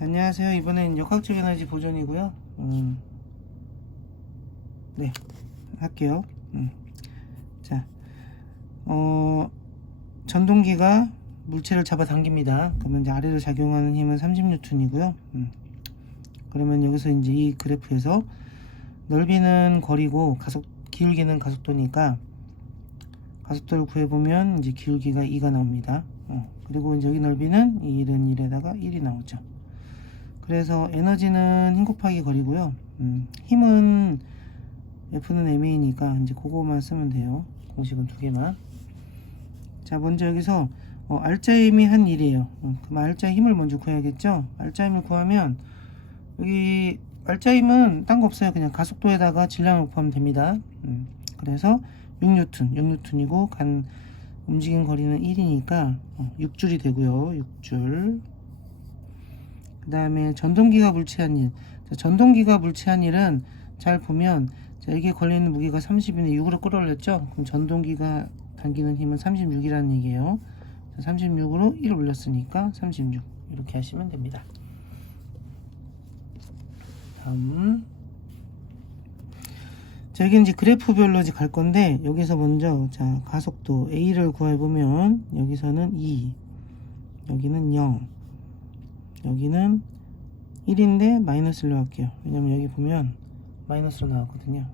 안녕하세요. 이번엔 역학적 에너지 보존이고요. 네, 할게요. 자, 전동기가 물체를 잡아당깁니다. 그러면 이제 아래로 작용하는 힘은 30N이고요. 그러면 여기서 이제 이 그래프에서 넓이는 거리고 기울기는 가속도니까 가속도를 구해보면 이제 기울기가 2가 나옵니다. 그리고 이제 여기 넓이는 1은 1에다가 1이 나오죠. 그래서 에너지는 힘 곱하기 거리고요. 힘은 F는 ma니까 이제 그거만 쓰면 돼요. 공식은 두 개만. 자, 먼저 여기서 알자의 힘이 한 1이에요. 그럼 알자의 힘을 먼저 구해야겠죠. 알자의 힘을 구하면 여기 알자의 힘은 딴 거 없어요. 그냥 가속도에다가 질량을 곱하면 됩니다. 그래서 6N이고 간 움직인 거리는 1이니까 6줄이 되고요. 6줄. 그 다음에 전동기가 물체한 일. 자, 전동기가 물체한 일은 잘 보면, 자, 여기에 걸려있는 무게가 30인데 6으로 끌어올렸죠. 그럼 전동기가 당기는 힘은 36이라는 얘기예요. 36으로 1 올렸으니까 36 이렇게 하시면 됩니다. 다음, 자, 여기 이제 그래프별로 이제 갈 건데, 여기서 먼저 자 가속도 A를 구해보면 여기서는 2, 여기는 0, 여기는 1인데 마이너스로 할게요. 왜냐면 여기 보면 마이너스로 나왔거든요.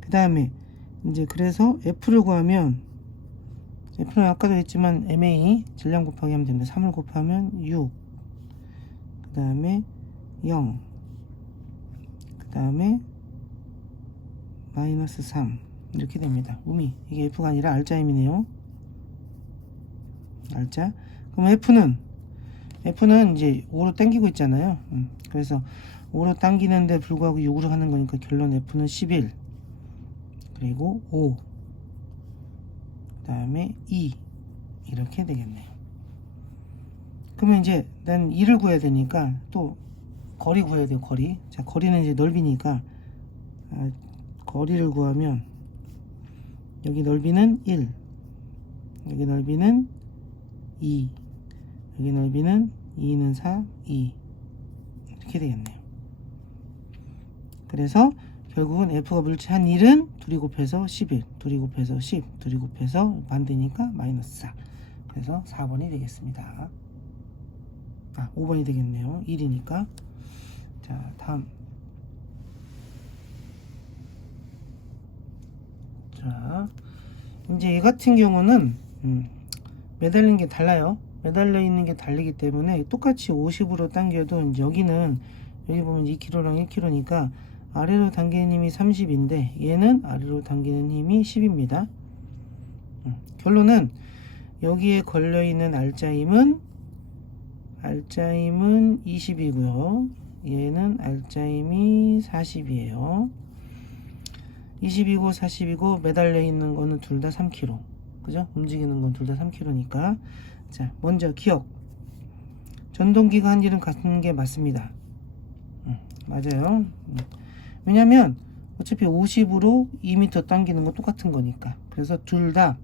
그 다음에 이제 그래서 F를 구하면, F는 아까도 했지만 MA 질량 곱하기 하면 됩니다. 3을 곱하면 6, 그 다음에 0, 그 다음에 마이너스 3 이렇게 됩니다. 이게 F가 아니라 알자 힘이네요. 알자. 그럼 F는 이제 5로 당기고 있잖아요. 그래서 5로 당기는데 불구하고 6으로 하는 거니까 결론 F는 11, 그리고 5, 그 다음에 2 이렇게 되겠네요. 그러면 이제 난 2를 구해야 되니까 또 거리 구해야 돼요. 거리. 자, 거리는 이제 넓이니까 거리를 구하면 여기 넓이는 1, 여기 넓이는 2, 여기 넓이는 2는 4, 2 이렇게 되겠네요. 그래서 결국은 F가 물체한 1은 2이 곱해서 11, 2이 곱해서 10, 2이 곱해서 반대니까 마이너스 4. 그래서 4번이 되겠습니다. 5번이 되겠네요. 1이니까. 자, 다음. 자, 이제 이 같은 경우는 매달리는 게 달라요. 매달려 있는 게 다르기 때문에 똑같이 50으로 당겨도 이제 여기 보면 2kg랑 1kg니까 아래로 당기는 힘이 30인데 얘는 아래로 당기는 힘이 10입니다. 결론은 여기에 걸려 있는 알자 힘은 20이고요. 얘는 알자 힘이 40이에요. 20이고 40이고 매달려 있는 거는 둘 다 3kg. 그죠? 움직이는 건 둘 다 3kg니까. 자, 먼저 기억. 전동기가 한 일은 같은 게 맞습니다. 맞아요. 왜냐면 어차피 50으로 2m 당기는 거 똑같은 거니까. 그래서 둘 다,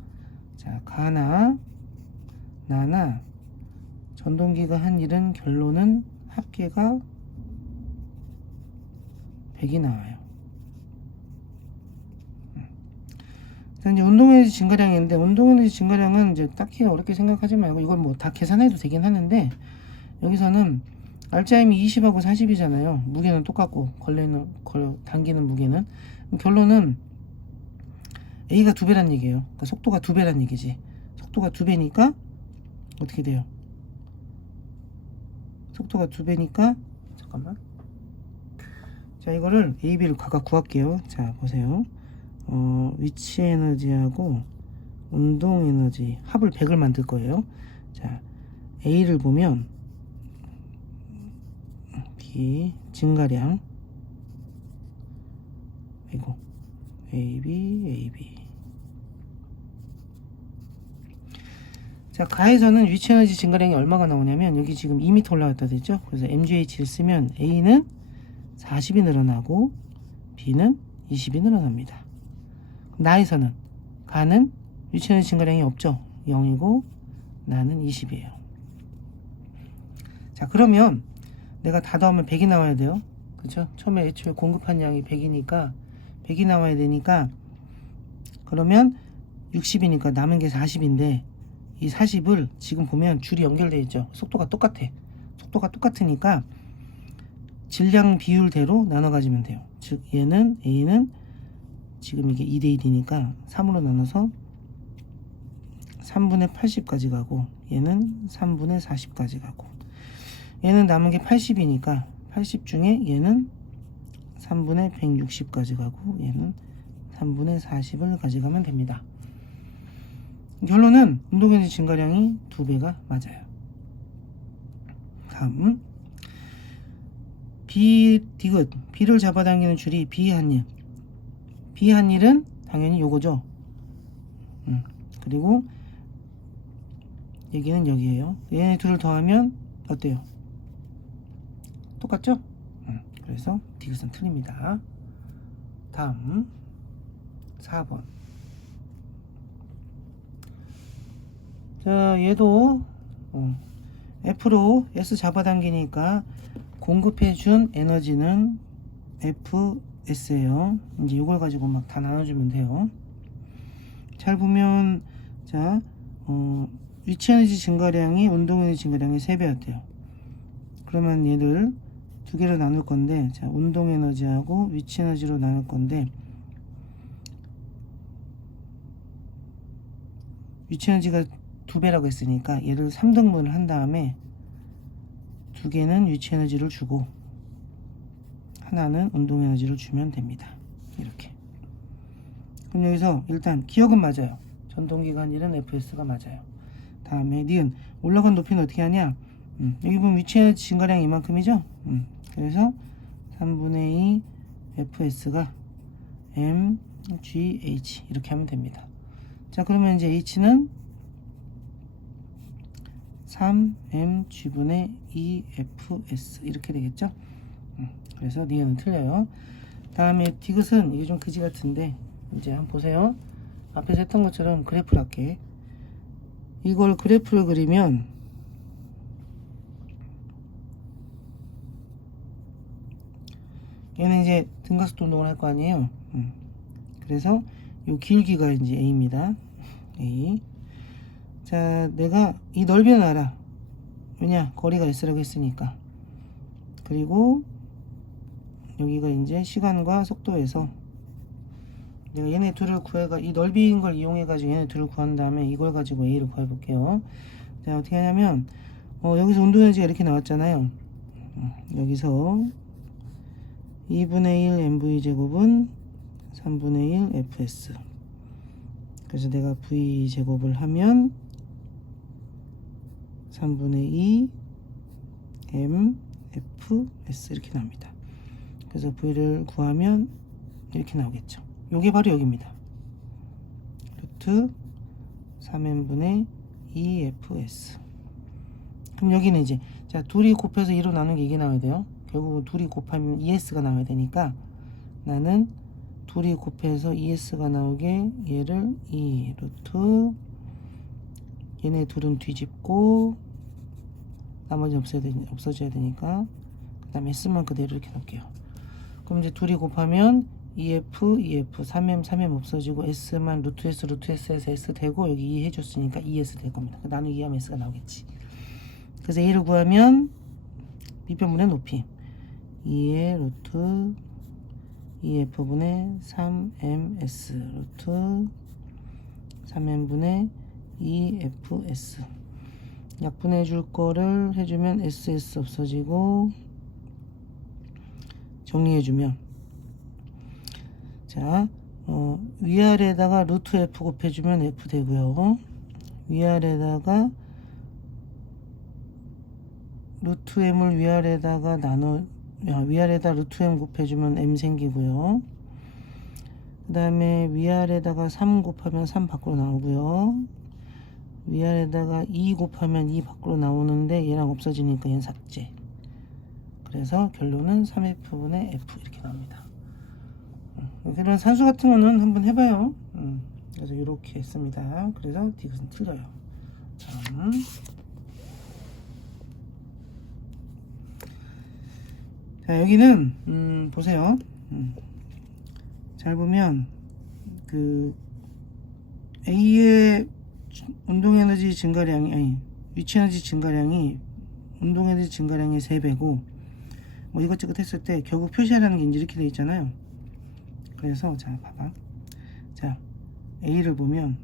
자, 가나 나나 전동기가 한 일은 결론은 합계가 100이 나와요. 이제 운동에너지 증가량인데, 운동에너지 증가량은 이제 딱히 어렵게 생각하지 말고 이걸 뭐 다 계산해도 되긴 하는데, 여기서는 알자 힘이 20하고 40이잖아요. 무게는 똑같고 당기는 무게는. 결론은 A가 2배란 얘기예요. 그러니까 속도가 2배란 얘기지. 속도가 2배니까 어떻게 돼요? 속도가 2배니까 잠깐만. 자, 이거를 A, B를 각각 구할게요. 자, 보세요. 위치 에너지하고 운동 에너지 합을 100을 만들 거예요. 자, A를 보면 B 증가량 이거 AB 자, 가에서는 위치 에너지 증가량이 얼마가 나오냐면 여기 지금 2m 올라갔다 됐죠. 그래서 MGH를 쓰면 A는 40이 늘어나고 B는 20이 늘어납니다. 나에서는 가는 위치 에너지 증가량이 없죠. 0이고 나는 20이에요. 자, 그러면 내가 다 더하면 100이 나와야 돼요. 그쵸? 처음에 애초에 공급한 양이 100이니까 100이 나와야 되니까, 그러면 60이니까 남은 게 40인데 이 40을 지금 보면 줄이 연결되어 있죠. 속도가 똑같아. 속도가 똑같으니까 질량 비율대로 나눠 가지면 돼요. 즉 얘는 A는 지금 이게 2대1이니까 3으로 나눠서 3분의 80까지 가고, 얘는 3분의 40까지 가고, 얘는 남은 게 80이니까 80 중에 얘는 3분의 160까지 가고, 얘는 3분의 40을 가져가면 됩니다. 결론은 운동에너지 증가량이 2배가 맞아요. 다음 디귿, B를 잡아당기는 줄이 비한일. 비한일은 당연히 요거죠. 그리고 여기는 여기에요. 얘네 둘을 더하면 어때요? 똑같죠? 그래서 디귿은 틀립니다. 다음 4번. 자, 얘도 F로 S 잡아당기니까 공급해준 에너지는 FS예요. 이제 이걸 가지고 막 다 나눠주면 돼요. 잘 보면, 자, 위치 에너지 증가량이 운동 에너지 증가량의 3배였대요. 그러면 얘를 두 개로 나눌 건데, 자, 운동 에너지하고 위치 에너지로 나눌 건데, 위치 에너지가 2배라고 했으니까 얘를 3등분을 한 다음에 두 개는 위치 에너지를 주고 하나는 운동 에너지를 주면 됩니다. 이렇게. 그럼 여기서 일단 기억은 맞아요. 전동기관일은 FS가 맞아요. 다음에 니은 올라간 높이는 어떻게 하냐? 여기 보면 위치 에너지 증가량이 이만큼이죠? 그래서 3분의 2 FS가 mgh 이렇게 하면 됩니다. 자, 그러면 이제 h는 3mg분의 2fs 이렇게 되겠죠? 그래서 니은은 틀려요. 다음에 디귿은 이게 좀 그지 같은데, 이제 한번 보세요. 앞에서 했던 것처럼 그래프를 할게. 이걸 그래프를 그리면 얘는 이제 등가속도 운동을 할 거 아니에요. 그래서 요 길기가 이제 A입니다. A. 자, 내가 이 넓이는 알아. 왜냐? 거리가 S라고 했으니까. 그리고 여기가 이제 시간과 속도에서 내가 얘네 둘을 구해가, 이 넓이인 걸 이용해 가지고 얘네 둘을 구한 다음에 이걸 가지고 A를 구해 볼게요. 자, 어떻게 하냐면 여기서 운동에너지가 이렇게 나왔잖아요. 여기서 2분의 1 mv 제곱은 3분의 1 fs. 그래서 내가 v 제곱을 하면 3분의 2 m fs 이렇게 나옵니다. 그래서 v를 구하면 이렇게 나오겠죠. 요게 바로 여기입니다. 루트 3n분의 2fs. 그럼 여기는 이제, 자, 둘이 곱해서 2로 나눈 게 이게 나와야 돼요. 결국 둘이 곱하면 ES가 나와야 되니까 나는 둘이 곱해서 ES가 나오게 얘를 2 루트, 얘네 둘은 뒤집고 나머지 없어져야 되니까 그 다음에 S만 그대로 이렇게 놓을게요. 그럼 이제 둘이 곱하면 EF, 3M, 3M 없어지고 S만 루트 S, 루트 S에서 S 되고, 여기 2 해줬으니까 ES 될 겁니다. 나누기 2하면 S가 나오겠지. 그래서 A를 구하면 B변분의 높이 2의 루트 2F분의 3MS 루트 3M분의 2FS. 약분해 줄 거를 해주면 SS 없어지고, 정리해 주면, 자, 위아래에다가 루트 F 곱해주면 F 되고요. 위아래에다가 루트 M을 위아래에다가 위아래에다 루트 M 곱해주면 M 생기고요. 그 다음에 위아래에다가 3 곱하면 3 밖으로 나오고요. 위아래에다가 2 곱하면 2 밖으로 나오는데 얘랑 없어지니까 얘는 삭제. 그래서 결론은 3F분의 F 이렇게 나옵니다. 이런 산수 같은 거는 한번 해봐요. 그래서 이렇게 했습니다. 그래서 디귿은 틀려요. 다음 자, 여기는 보세요. 잘 보면 그 A의 운동에너지 증가량이, 아니 위치에너지 증가량이 운동에너지 증가량의 3배고 뭐 이것저것 했을 때 결국 표시하라는 게 이제 이렇게 되어 있잖아요. 그래서 자 봐봐. 자 A를 보면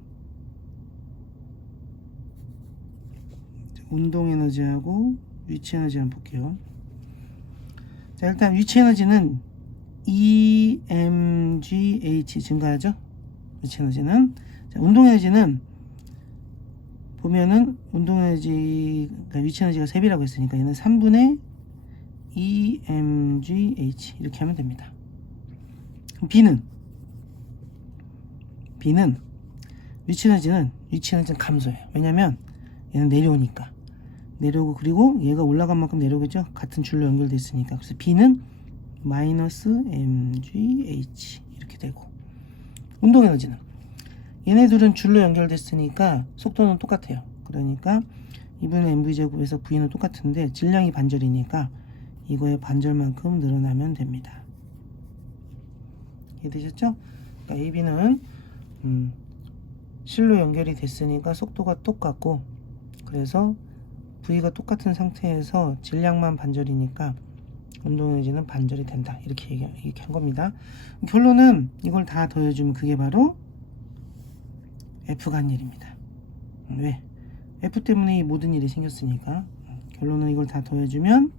운동에너지하고 위치에너지 한번 볼게요. 자, 일단 위치에너지는 EMGH 증가하죠. 위치에너지는. 자, 운동에너지는 보면은 운동에너지, 그러니까 위치에너지가 3배라고 했으니까 얘는 3분의 EMGH 이렇게 하면 됩니다. 그럼 B는 위치에너지는 감소해요. 왜냐면 얘는 내려오니까. 내려오고, 그리고 얘가 올라간 만큼 내려오겠죠. 같은 줄로 연결되어 있으니까. 그래서 B는 마이너스 MGH 이렇게 되고, 운동에너지는 얘네들은 줄로 연결됐으니까 속도는 똑같아요. 그러니까 2분의 mv제곱에서 v는 똑같은데 질량이 반절이니까 이거의 반절만큼 늘어나면 됩니다. 이해되셨죠? 그러니까 AB는 실로 연결이 됐으니까 속도가 똑같고, 그래서 V가 똑같은 상태에서 질량만 반절이니까 운동에너지는 반절이 된다. 이렇게 한 겁니다. 결론은 이걸 다 더해주면 그게 바로 F가 한 일입니다. 왜? F 때문에 이 모든 일이 생겼으니까. 결론은 이걸 다 더해주면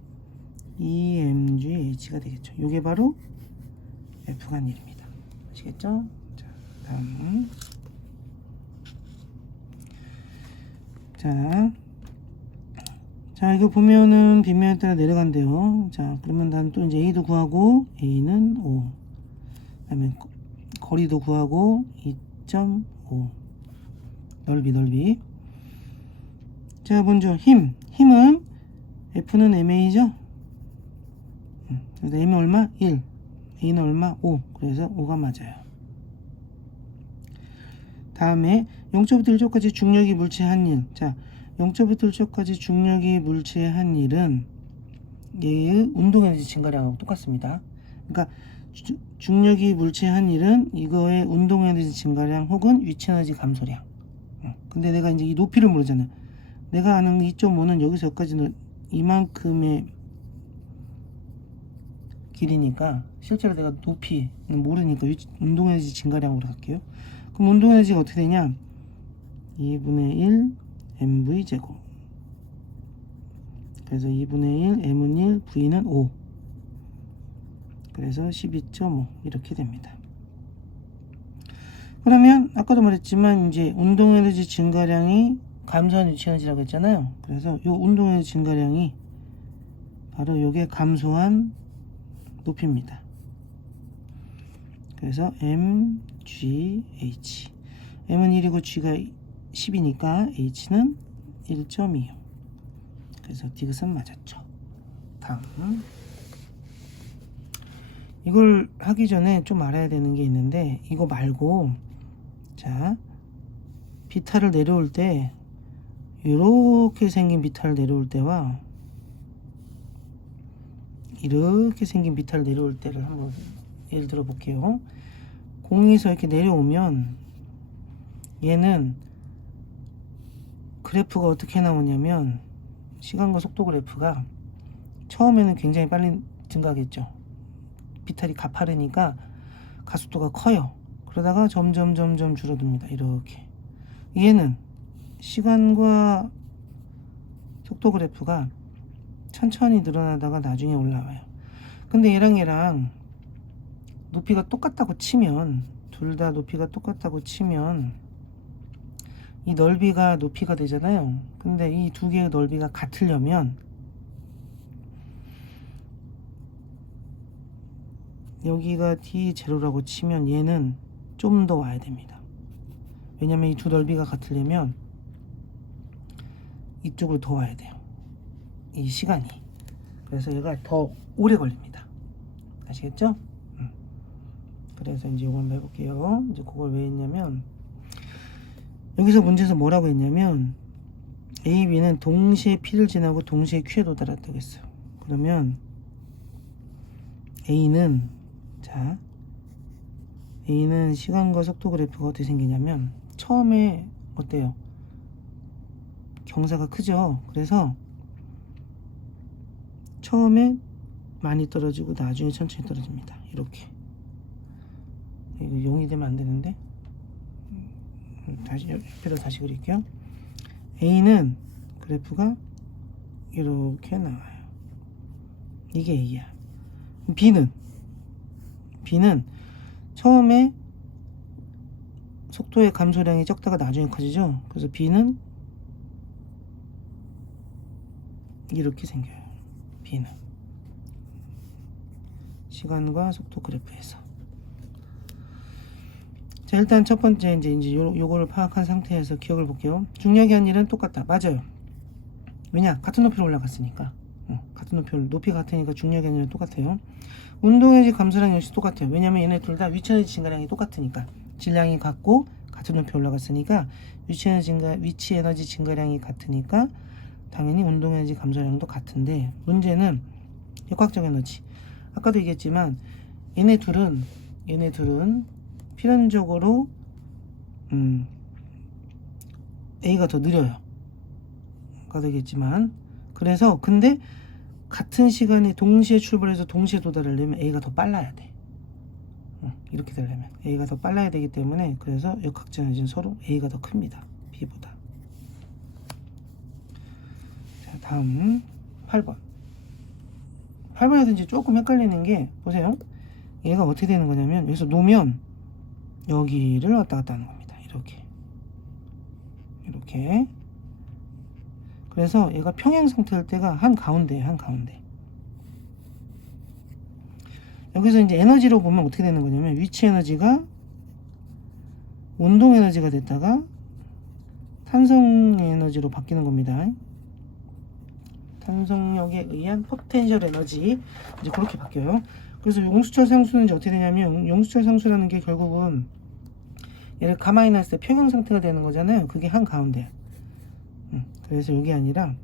EMGH가 되겠죠. 이게 바로 F가 한 일입니다. 아시겠죠? 자, 다음. 자, 이거 보면은 빗면에 따라 내려간대요. 자, 그러면 난 또 이제 A도 구하고, A는 5. 그 다음에 거리도 구하고, 2.5. 넓이. 자, 먼저 힘은 F는 MA죠? 그래서 M이 얼마? 1. A는 얼마? 5. 그래서 5가 맞아요. 다음에 0.부터 1초까지 중력이 물체의 한 일. 자, 0.부터 1초까지 중력이 물체의 한 일은 얘의 운동에너지 증가량하고 똑같습니다. 그러니까 중력이 물체의 한 일은 이거의 운동에너지 증가량 혹은 위치에너지 감소량. 근데 내가 이제 이 높이를 모르잖아. 내가 아는 2.5는 여기서 여기까지는 이만큼의 길이니까 실제로 내가 높이는 모르니까 운동에너지 증가량으로 할게요. 그럼 운동에너지가 어떻게 되냐? 2분의 1 mv제곱. 그래서 2분의 1 m은 1 v는 5. 그래서 12.5 이렇게 됩니다. 그러면 아까도 말했지만 이제 운동에너지 증가량이 감소한 위치에너지라고 했잖아요. 그래서 이 운동에너지 증가량이 바로 요게 감소한 높이입니다. 그래서 mgh. m은 1이고 g가 10이니까 h는 1.25. 그래서 디귿은 맞았죠. 다음. 이걸 하기 전에 좀 알아야 되는 게 있는데, 이거 말고, 자, 비타를 내려올 때, 이렇게 생긴 비타를 내려올 때와, 이렇게 생긴 비타를 내려올 때를 한번 예를 들어 볼게요. 공에서 이렇게 내려오면, 얘는 그래프가 어떻게 나오냐면, 시간과 속도 그래프가 처음에는 굉장히 빨리 증가하겠죠. 비탈이 가파르니까 가속도가 커요. 그러다가 점점 줄어듭니다. 이렇게. 얘는 시간과 속도 그래프가 천천히 늘어나다가 나중에 올라와요. 근데 얘랑 높이가 똑같다고 치면, 둘 다 높이가 똑같다고 치면 이 넓이가 높이가 되잖아요. 근데 이 두 개의 넓이가 같으려면 여기가 D0라고 치면 얘는 좀 더 와야 됩니다. 왜냐면 이 두 넓이가 같으려면 이쪽으로 더 와야 돼요. 이 시간이. 그래서 얘가 더 오래 걸립니다. 아시겠죠? 그래서 이제 이걸 한번 해볼게요. 이제 그걸 왜 했냐면, 여기서 문제에서 뭐라고 했냐면, A, B는 동시에 P를 지나고 동시에 Q에 도달했다고 했어요. 그러면 A는 자 A는 시간과 속도 그래프가 어떻게 생기냐면 처음에 어때요? 경사가 크죠. 그래서 처음에 많이 떨어지고 나중에 천천히 떨어집니다. 이렇게. 이거 0이 되면 안 되는데 다시 옆에다 다시 그릴게요. A는 그래프가 이렇게 나와요. 이게 A야. B는 처음에 속도의 감소량이 적다가 나중에 커지죠. 그래서 B는 이렇게 생겨요. B는 시간과 속도 그래프에서. 자, 일단 첫 번째 이제 요거를 파악한 상태에서 기억을 볼게요. 중력이 한 일은 똑같다. 맞아요. 왜냐? 같은 높이로 올라갔으니까. 같은 높이 같으니까 중력이 한 일은 똑같아요. 운동에너지 감소량 역시 똑같아요. 왜냐면 얘네 둘 다 위치에너지 증가량이 똑같으니까. 질량이 같고 같은 높이 올라갔으니까 위치에너지 증가량이 같으니까 당연히 운동에너지 감소량도 같은데, 문제는 역학적 에너지. 아까도 얘기했지만 얘네 둘은 필연적으로 A가 더 느려요. 아까도 얘기했지만. 그래서 근데 같은 시간에 동시에 출발해서 동시에 도달하려면 A가 더 빨라야 돼. 이렇게 되려면 A가 더 빨라야 되기 때문에, 그래서 역학적 에너지는 서로 A가 더 큽니다. B보다. 자, 다음 8번. 8번에서 이제 조금 헷갈리는 게, 보세요. 얘가 어떻게 되는 거냐면, 여기서 놓으면 여기를 왔다 갔다 하는 겁니다. 이렇게. 그래서 얘가 평행 상태일 때가 한가운데예요. 여기서 이제 에너지로 보면 어떻게 되는 거냐면, 위치 에너지가 운동 에너지가 됐다가 탄성 에너지로 바뀌는 겁니다. 탄성력에 의한 포텐셜 에너지, 이제 그렇게 바뀌어요. 그래서 용수철 상수는 이제 어떻게 되냐면, 용수철 상수라는 게 결국은 얘를 가만히 놨을 때 평형 상태가 되는 거잖아요. 그게 한가운데. 그래서 이게 아니라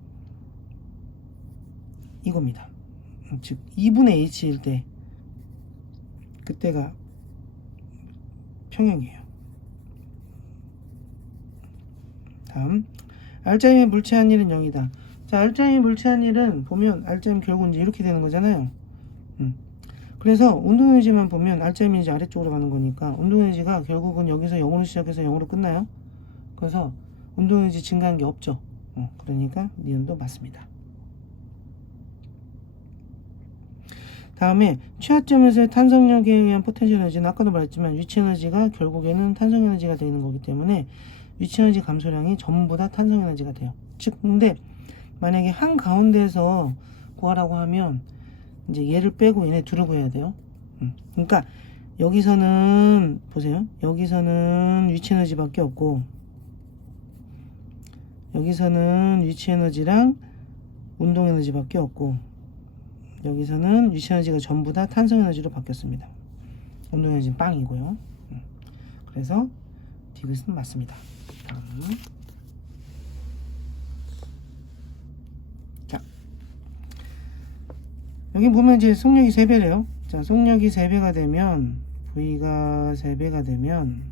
이겁니다. 즉 2분의 h일 때 그때가 평형이에요. 다음, 알짜임의 물체한 일은 0이다. 자, 알짜임의 물체한 일은 보면 알짜임 결국 이제 이렇게 되는 거잖아요. 그래서 운동에너지만 보면 알짜임이 이제 아래쪽으로 가는 거니까 운동에너지가 결국은 여기서 0으로 시작해서 0으로 끝나요. 그래서 운동에너지 증가한 게 없죠. 그러니까 니은도 맞습니다. 다음에 취하점에서의 탄성력에 의한 포텐셜 에너지는 아까도 말했지만 위치 에너지가 결국에는 탄성 에너지가 되는 거기 때문에 위치 에너지 감소량이 전부 다 탄성 에너지가 돼요. 즉, 근데 만약에 한 가운데에서 구하라고 하면 이제 얘를 빼고 얘네 둘을 구해야 돼요. 그러니까 여기서는 보세요. 여기서는 위치 에너지밖에 없고, 여기서는 위치 에너지랑 운동 에너지밖에 없고, 여기서는 위치 에너지가 전부 다 탄성 에너지로 바뀌었습니다. 운동 에너지는 빵이고요. 그래서 디귿은 맞습니다. 다음. 자, 여기 보면 이제 속력이 3배래요. 자, 속력이 3배가 되면, V가 3배가 되면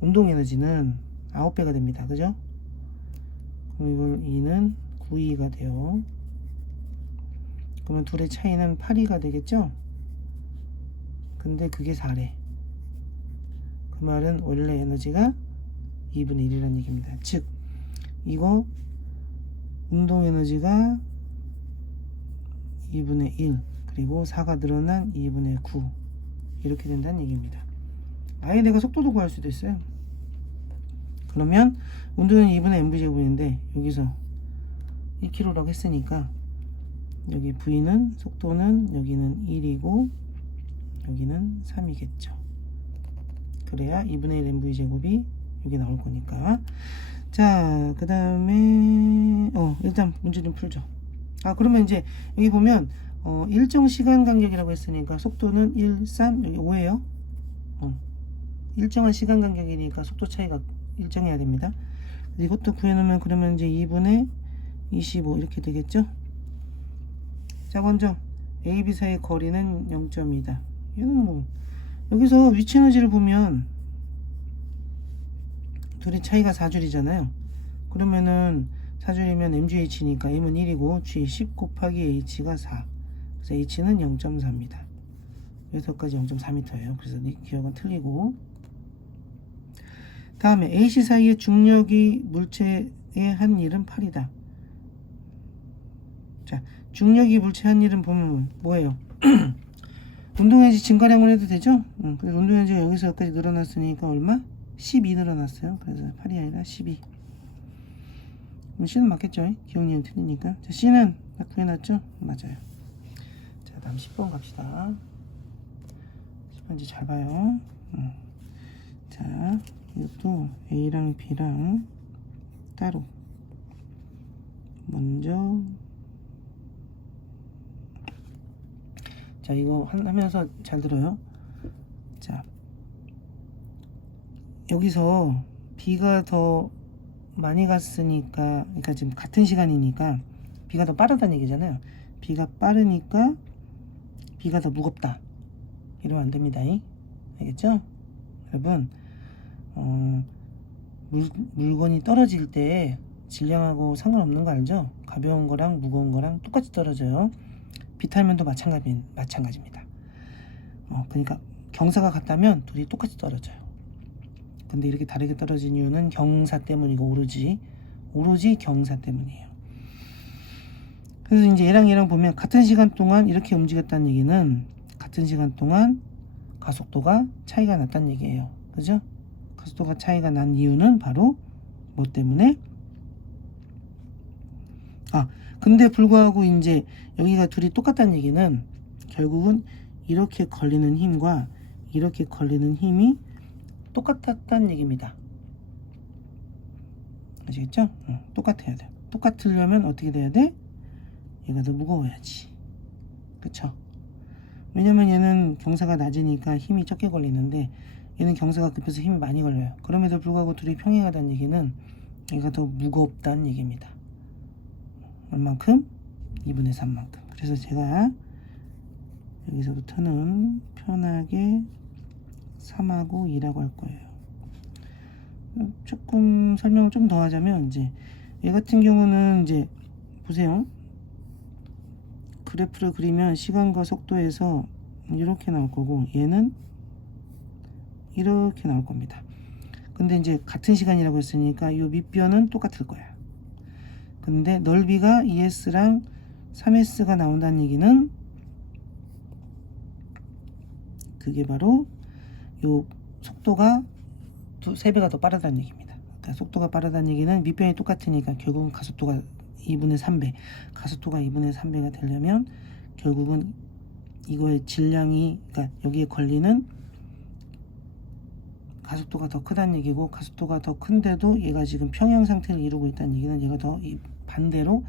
운동 에너지는 9배가 됩니다. 그죠? 그럼 이걸 2는 9E가 돼요. 그러면 둘의 차이는 8E가 되겠죠? 근데 그게 4래. 그 말은 원래 에너지가 2분의 1이라는 얘기입니다. 즉, 이거 운동 에너지가 2분의 1, 그리고 4가 늘어난 2분의 9, 이렇게 된다는 얘기입니다. 아예 내가 속도도 구할 수도 있어요. 그러면 운동은 2분의 mv제곱인데 여기서 2km라고 했으니까 여기 V는, 속도는 여기는 1이고 여기는 3이겠죠. 그래야 2분의 1 mv제곱이 여기 나올 거니까. 자, 그 다음에 일단 문제 좀 풀죠. 그러면 이제 여기 보면 일정 시간 간격이라고 했으니까 속도는 1, 3, 여기 5예요. 일정한 시간 간격이니까 속도 차이가 일정해야 됩니다. 이것도 구해놓으면 그러면 이제 2분의 25 이렇게 되겠죠. 자, 먼저 A, B 사이의 거리는 0.2다. 얘는 뭐 여기서 위치 에너지를 보면 둘의 차이가 4줄이잖아요. 그러면은 4줄이면 MGH니까 M은 1이고 G 10 곱하기 H가 4. 그래서 H는 0.4입니다. 여기서까지 0.4m예요. 그래서 이 기억은 틀리고. 다음에 AC 사이의 중력이 물체에 한 일은 8이다. 자, 중력이 물체에 한 일은 보면 뭐예요? 운동에너지 증가량을 해도 되죠? 그래서 운동에너지가 여기서 여기까지 늘어났으니까 얼마? 12 늘어났어요. 그래서 8이 아니라 12. 그럼 C는 맞겠죠? 기억력이 틀리니까. 자, C는 딱 구해놨죠? 맞아요. 자, 다음 10번 갑시다. 10번 이제 잘 봐요. 자, 이것도 A랑 B랑 따로. 먼저 자, 이거 하면서 잘 들어요. 자, 여기서 B가 더 많이 갔으니까, 그러니까 지금 같은 시간이니까 B가 더 빠르다는 얘기잖아요. B가 빠르니까 B가 더 무겁다. 이러면 안 됩니다. 알겠죠? 여러분, 물건이 떨어질 때 질량하고 상관없는 거 알죠? 가벼운 거랑 무거운 거랑 똑같이 떨어져요. 비탈면도 마찬가지입니다. 그러니까 경사가 같다면 둘이 똑같이 떨어져요. 근데 이렇게 다르게 떨어진 이유는 경사 때문이고 오로지 경사 때문이에요. 그래서 이제 얘랑 보면 같은 시간 동안 이렇게 움직였다는 얘기는 같은 시간 동안 가속도가 차이가 났다는 얘기예요. 그죠? 가속도가 차이가 난 이유는 바로 뭐 때문에? 근데 불구하고 이제 여기가 둘이 똑같다는 얘기는 결국은 이렇게 걸리는 힘과 이렇게 걸리는 힘이 똑같았다는 얘기입니다. 아시겠죠? 똑같아야 돼. 똑같으려면 어떻게 돼야 돼? 얘가 더 무거워야지. 그쵸? 왜냐면 얘는 경사가 낮으니까 힘이 적게 걸리는데 얘는 경사가 급해서 힘이 많이 걸려요. 그럼에도 불구하고 둘이 평행하다는 얘기는 얘가 더 무겁다는 얘기입니다. 얼만큼? 2분의 3만큼. 그래서 제가 여기서부터는 편하게 3하고 2라고 할 거예요. 조금 설명을 좀 더 하자면 이제 얘 같은 경우는 이제 보세요. 그래프를 그리면 시간과 속도에서 이렇게 나올 거고 얘는 이렇게 나올 겁니다. 근데 이제 같은 시간이라고 했으니까 이 밑변은 똑같을 거야. 근데 넓이가 2s랑 3s가 나온다는 얘기는 그게 바로 요 속도가 3배가 더 빠르다는 얘기입니다. 그러니까 속도가 빠르다는 얘기는 밑변이 똑같으니까 결국은 가속도가 2분의 3배, 가속도가 2분의 3배가 되려면 결국은 이거의 질량이, 그러니까 여기에 걸리는 가속도가 더 크다는 얘기고, 가속도가 더 큰데도 얘가 지금 평형 상태를 이루고 있다는 얘기는 얘가 더 반대로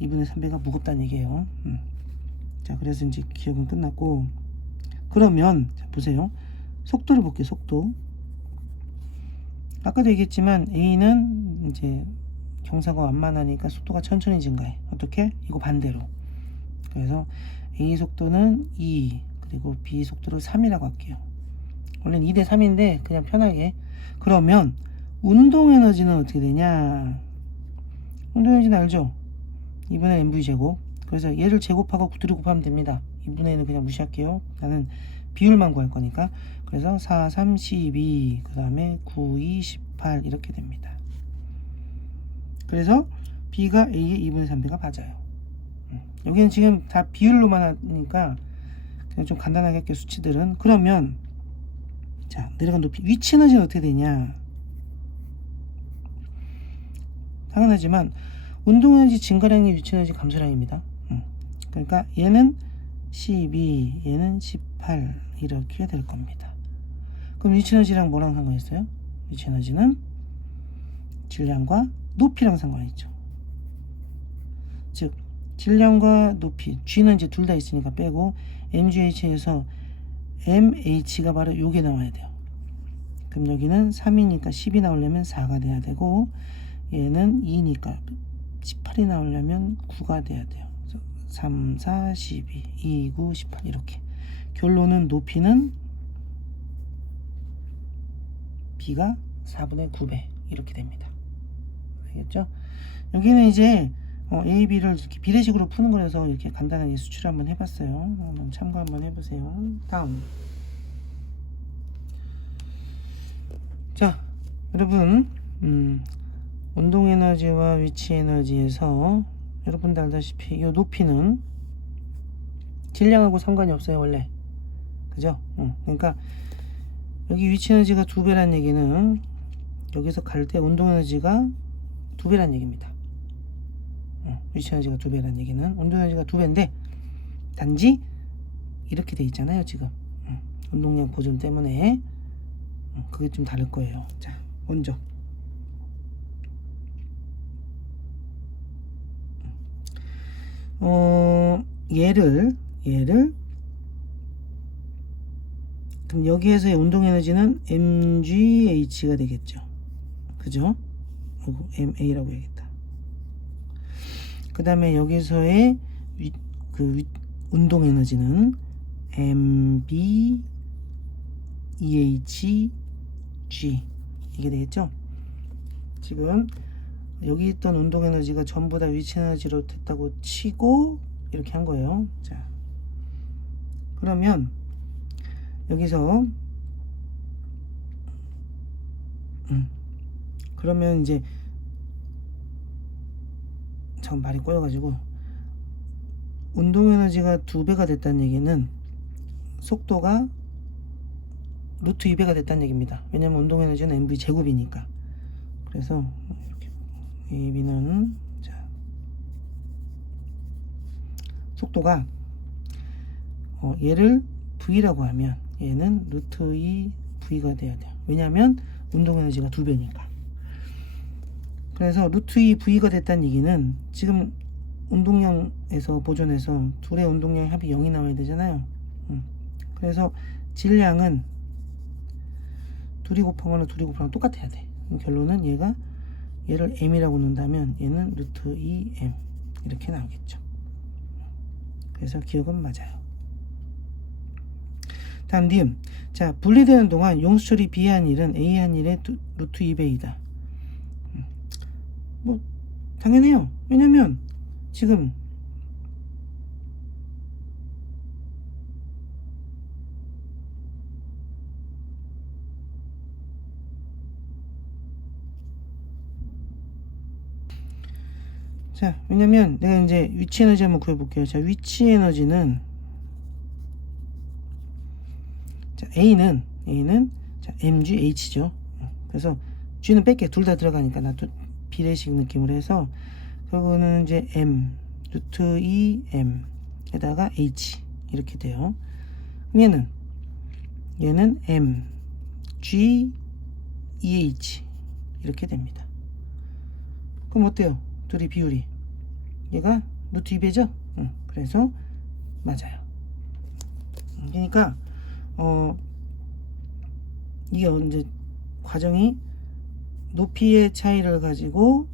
2분의 3배가 무겁다는 얘기예요. 자, 그래서 이제 기억은 끝났고, 그러면 자, 보세요. 속도를 볼게요. 속도. 아까도 얘기했지만 A는 이제 경사가 완만하니까 속도가 천천히 증가해. 어떻게? 이거 반대로. 그래서 A 속도는 2, 그리고 B 속도를 3이라고 할게요. 원래는 2대 3인데 그냥 편하게. 그러면 운동 에너지는 어떻게 되냐? 운동 에너지는 알죠? 2분의 mv 제곱. 그래서 얘를 제곱하고 2를 곱하면 됩니다. 2분의 1은 그냥 무시할게요. 나는 비율만 구할 거니까. 그래서 4, 3, 12, 그 다음에 9, 2, 18 이렇게 됩니다. 그래서 B가 A의 2분의 3배가 맞아요. 여기는 지금 다 비율로만 하니까 그냥 좀 간단하게 할게요. 수치들은. 그러면 자, 내려간 높이. 위치 에너지는 어떻게 되냐? 당연하지만 운동 에너지 증가량이 위치 에너지 감소량입니다. 그러니까 얘는 12, 얘는 18 이렇게 될 겁니다. 그럼 위치 에너지랑 뭐랑 상관이 있어요? 위치 에너지는 질량과 높이랑 상관이 있죠. 즉 질량과 높이, G는 이제 둘 다 있으니까 빼고 MGH에서 MH가 바로 요게 나와야 돼요. 그럼 여기는 3이니까 10이 나오려면 4가 돼야 되고, 얘는 2니까 18이 나오려면 9가 돼야 돼요. 3, 4, 12, 2, 9, 18 이렇게. 결론은 높이는 B가 4분의 9배 이렇게 됩니다. 알겠죠? 여기는 이제 A, B를 이렇게 비례식으로 푸는 거라서 이렇게 간단하게 수출 한번 해봤어요. 한번 참고 한번 해보세요. 다음. 자, 여러분, 운동 에너지와 위치 에너지에서 여러분들 알다시피 이 높이는 질량하고 상관이 없어요, 원래. 그죠? 그러니까 여기 위치 에너지가 2배란 얘기는 여기서 갈 때 운동 에너지가 2배란 얘기입니다. 위치 에너지가 2배란 얘기는 운동 에너지가 2배인데 단지 이렇게 돼 있잖아요, 지금. 운동량 보존 때문에 그게 좀 다를 거예요. 자, 먼저 얘를 그럼 여기에서의 운동 에너지는 mgh가 되겠죠. 그죠? ma라고 해야겠다. 그 다음에 여기서의 운동 에너지는 mbehg 이게 되겠죠. 지금 여기 있던 운동 에너지가 전부 다 위치 에너지로 됐다고 치고 이렇게 한 거예요. 자, 그러면 여기서 그러면 이제 참 말이 꼬여가지고 운동 에너지가 2배가 됐다는 얘기는 속도가 루트 2배가 됐다는 얘기입니다. 왜냐면 운동 에너지는 mv 제곱이니까. 그래서 이렇게 AB는 자, 속도가 얘를 V라고 하면 얘는 루트 2 V가 돼야 돼요. 왜냐하면 운동 에너지가 2배니까. 그래서 루트 2 V가 됐다는 얘기는 지금 운동량에서 보존해서 둘의 운동량 합이 0이 나와야 되잖아요. 그래서 질량은 둘이 곱하거나 둘이 곱하거나 똑같아야 돼. 결론은 얘를 m이라고 놓는다면 얘는 루트 2m 이렇게 나오겠죠. 그래서 기억은 맞아요. 다음 니은. 자, 분리되는 동안 용수철이 B한 1은 A한 1의 루트 2배이다. 뭐 당연해요. 왜냐면 지금 자, 왜냐면 내가 이제 위치 에너지 한번 구해볼게요. 자, 위치 에너지는 자, A는 자, mgh죠. 그래서 G는 뺄게. 둘 다 들어가니까 나 또 비례식 느낌으로 해서 그거는 이제 m 루트 2m 에다가 h 이렇게 돼요. 얘는 m g h 이렇게 됩니다. 그럼 어때요? 둘이 비율이 얘가 루트 2배죠? 그래서 맞아요. 그러니까 이게 이제 과정이 높이의 차이를 가지고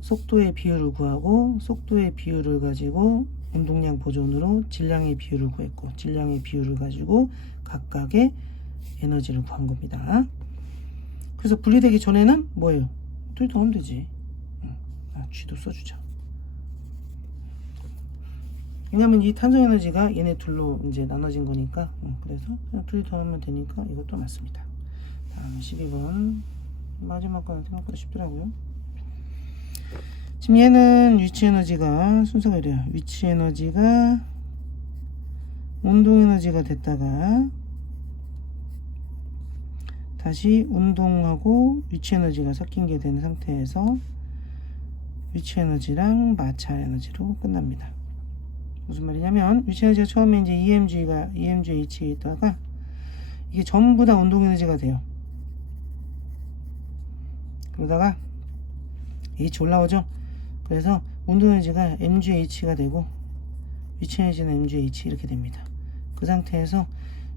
속도의 비율을 구하고 속도의 비율을 가지고 운동량 보존으로 질량의 비율을 구했고 질량의 비율을 가지고 각각의 에너지를 구한 겁니다. 그래서 분리되기 전에는 뭐예요? 둘 다 하면 되지. G도 써주자. 왜냐면 이 탄소 에너지가 얘네 둘로 이제 나눠진 거니까 그래서 그냥 둘이 더하면 되니까 이것도 맞습니다. 다음 12번 마지막 거는 생각보다 쉽더라고요. 지금 얘는 위치 에너지가 순서가 이래요. 위치 에너지가 운동 에너지가 됐다가 다시 운동하고 위치 에너지가 섞인 게 된 상태에서 위치 에너지랑 마찰 에너지로 끝납니다. 무슨 말이냐면 위치 에너지가 처음에 이제 EMGH에 있다가 이게 전부 다 운동 에너지가 돼요. 그러다가 H 올라오죠. 그래서 운동 에너지가 MGH가 되고 위치 에너지는 MGH 이렇게 됩니다. 그 상태에서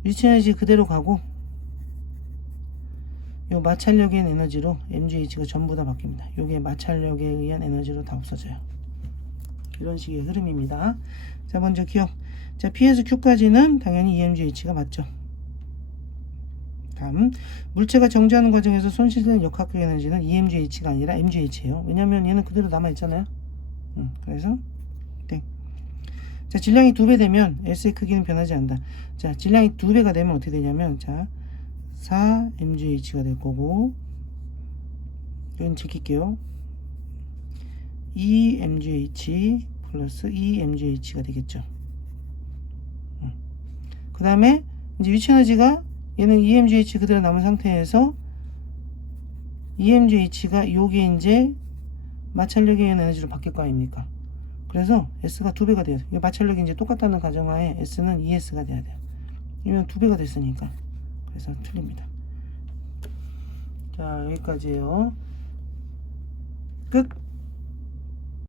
위치 에너지 그대로 가고 요 마찰력의 에너지로 MGH가 전부 다 바뀝니다. 요게 마찰력에 의한 에너지로 다 없어져요. 이런 식의 흐름입니다. 자, 먼저 기억. 자, P에서 Q까지는 당연히 EMGH가 맞죠. 다음, 물체가 정지하는 과정에서 손실되는 역학적 에너지는 EMGH가 아니라 MGH예요. 왜냐면 얘는 그대로 남아있잖아요. 그래서 땡. 자, 질량이 2배 되면 S의 크기는 변하지 않는다. 자, 질량이 2배가 되면 어떻게 되냐면, 자, 4mgh가 될 거고, 이건 지킬게요. 2mgh 플러스 2mgh가 되겠죠. 그 다음에 이제 위치 에너지가 얘는 EMGH 그대로 남은 상태에서 EMGH가 요게 이제 마찰력에 의한 에너지로 바뀔 거 아닙니까? 그래서 S가 2배가 돼요. 마찰력이 이제 똑같다는 가정하에 S는 ES가 돼야 돼요. 이면 2배가 됐으니까. 그래서 틀립니다. 자, 여기까지예요. 끝.